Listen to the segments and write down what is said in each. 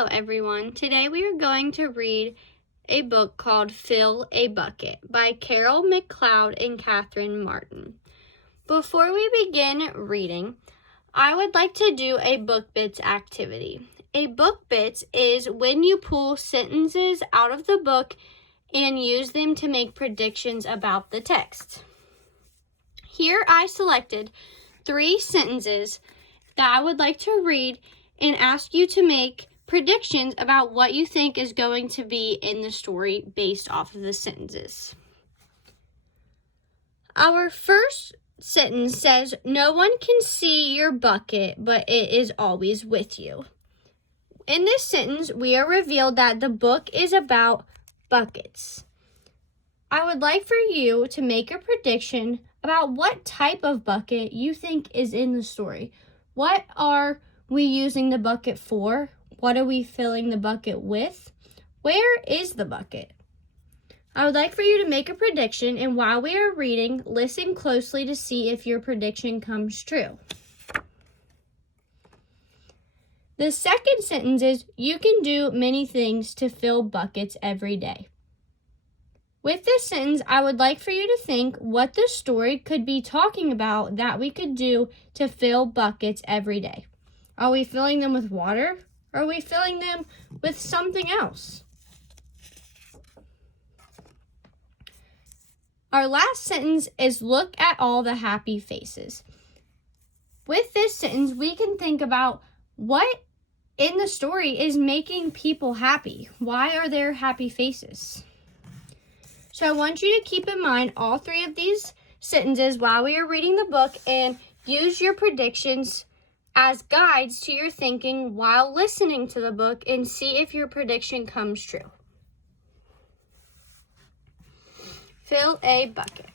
Hello everyone. Today we are going to read a book called Fill a Bucket by Carol McCloud and Catherine Martin. Before we begin reading, I would like to do a book bits activity. A book bits is when you pull sentences out of the book and use them to make predictions about the text. Here I selected 3 sentences that I would like to read and ask you to make predictions about what you think is going to be in the story based off of the sentences. Our first sentence says, "No one can see your bucket, but it is always with you." In this sentence, we are revealed that the book is about buckets. I would like for you to make a prediction about what type of bucket you think is in the story. What are we using the bucket for? What are we filling the bucket with? Where is the bucket? I would like for you to make a prediction, and while we are reading, listen closely to see if your prediction comes true. The second sentence is, you can do many things to fill buckets every day. With this sentence, I would like for you to think what the story could be talking about that we could do to fill buckets every day. Are we filling them with water? Or are we filling them with something else? Our last sentence is, look at all the happy faces. With this sentence, we can think about what in the story is making people happy. Why are there happy faces? So I want you to keep in mind all 3 of these sentences while we are reading the book and use your predictions as guides to your thinking while listening to the book and see if your prediction comes true. Fill a bucket.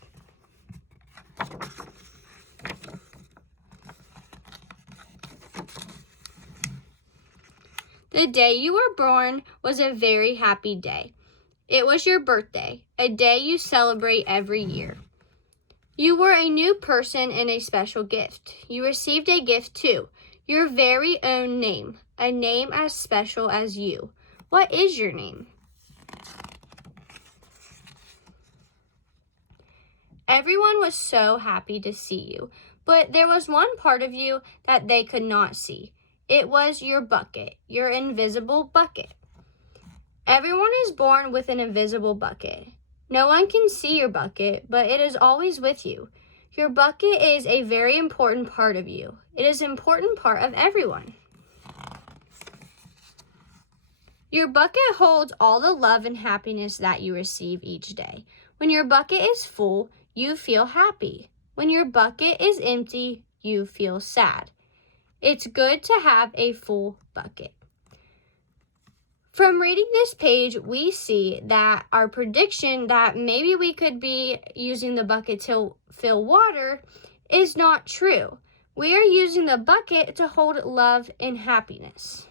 The day you were born was a very happy day. It was your birthday, a day you celebrate every year. You were a new person and a special gift. You received a gift too, your very own name, a name as special as you. What is your name? Everyone was so happy to see you, but there was one part of you that they could not see. It was your bucket, your invisible bucket. Everyone is born with an invisible bucket. No one can see your bucket, but it is always with you. Your bucket is a very important part of you. It is an important part of everyone. Your bucket holds all the love and happiness that you receive each day. When your bucket is full, you feel happy. When your bucket is empty, you feel sad. It's good to have a full bucket. From reading this page, we see that our prediction that maybe we could be using the bucket to fill water is not true. We are using the bucket to hold love and happiness.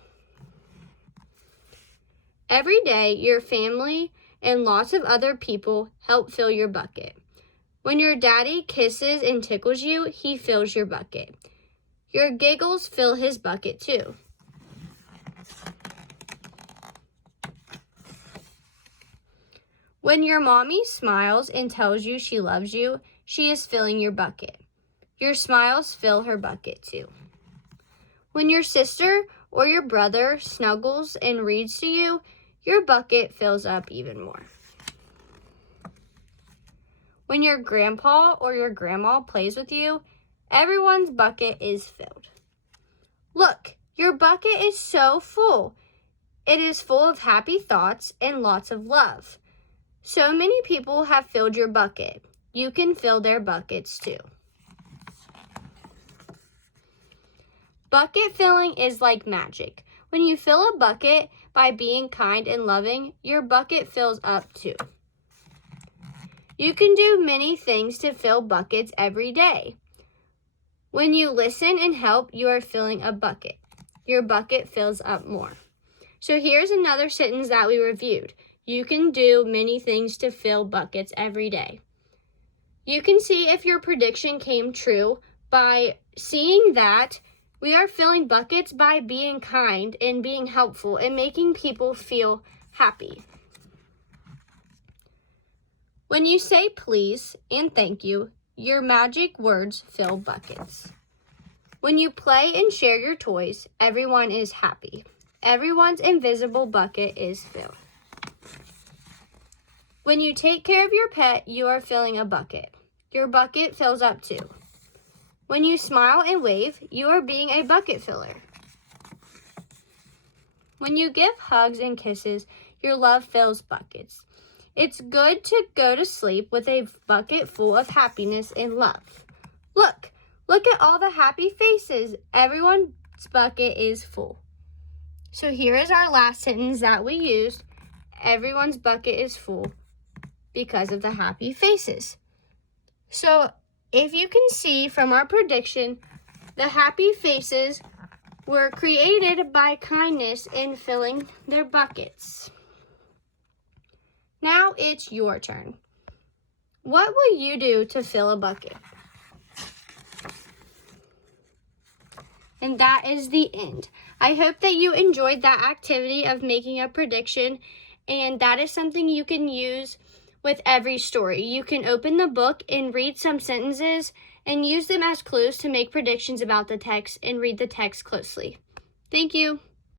Every day, your family and lots of other people help fill your bucket. When your daddy kisses and tickles you, he fills your bucket. Your giggles fill his bucket too. When your mommy smiles and tells you she loves you, she is filling your bucket. Your smiles fill her bucket too. When your sister or your brother snuggles and reads to you, your bucket fills up even more. When your grandpa or your grandma plays with you, everyone's bucket is filled. Look, your bucket is so full. It is full of happy thoughts and lots of love. So many people have filled your bucket. You can fill their buckets too. Bucket filling is like magic. When you fill a bucket by being kind and loving, your bucket fills up too. You can do many things to fill buckets every day. When you listen and help, you are filling a bucket. Your bucket fills up more. So here's another sentence that we reviewed. You can do many things to fill buckets every day. You can see if your prediction came true by seeing that We are filling buckets by being kind and being helpful and making people feel happy. When you say please and thank you, your magic words fill buckets. When you play and share your toys, everyone is happy. Everyone's invisible bucket is filled. When you take care of your pet, you are filling a bucket. Your bucket fills up too. When you smile and wave, you are being a bucket filler. When you give hugs and kisses, your love fills buckets. It's good to go to sleep with a bucket full of happiness and love. Look at all the happy faces. Everyone's bucket is full. So here is our last sentence that we used. Everyone's bucket is full because of the happy faces. So if you can see from our prediction, the happy faces were created by kindness in filling their buckets. Now it's your turn. What will you do to fill a bucket? And that is the end. I hope that you enjoyed that activity of making a prediction, and that is something you can use with every story. You can open the book and read some sentences and use them as clues to make predictions about the text and read the text closely. Thank you.